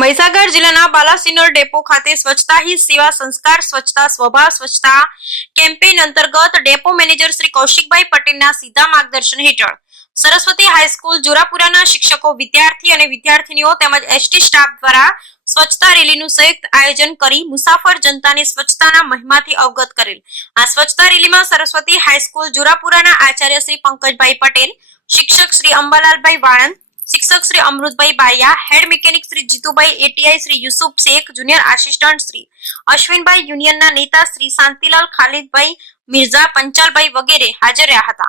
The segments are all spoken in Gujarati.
મહીસાગર જિલ્લાના બાલાસિનોર ડેપો ખાતે સ્વચ્છતા ही સેવા સંસ્કાર સ્વચ્છતા સ્વભાવ સ્વચ્છતા કેમ્પેઇન અંતર્ગત ડેપો મેનેજર શ્રી કૌશિકભાઈ પટેલના સીધા માર્ગદર્શન હેઠળ સરસ્વતી હાઈસ્કૂલ જોરાપુરાના શિક્ષકો વિદ્યાર્થી અને વિદ્યાર્થીનીઓ તેમજ એસટી સ્ટાફ દ્વારા સ્વચ્છતા રેલીનું સંયુક્ત આયોજન કરી મુસાફર જનતાને સ્વચ્છતાના મહિમાથી અવગત કરેલ। આ સ્વચ્છતા રેલીમાં સરસ્વતી હાઈસ્કૂલ જોરાપુરાના આચાર્ય શ્રી પંકજભાઈ પટેલ, શિક્ષક શ્રી અંબાલાલભાઈ વાળંદ, शिक्षक Shri Amritbhai Baria, head mechanic Shri Jitubhai ATI, Shri Yusuf Shaikh, junior assistant Shri Ashwinbhai, union ना नेता श्री शांतिलाल, खालिदभाई मिर्जा, पंचालभाई वगैरह हाजर रह्या हता।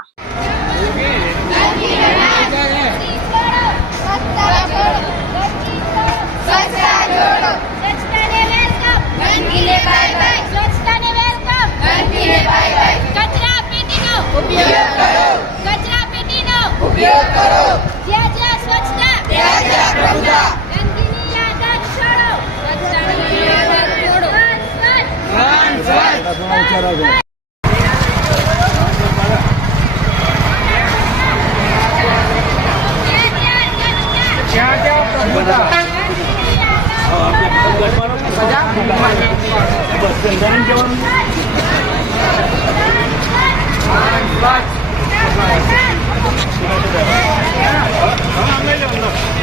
हाँ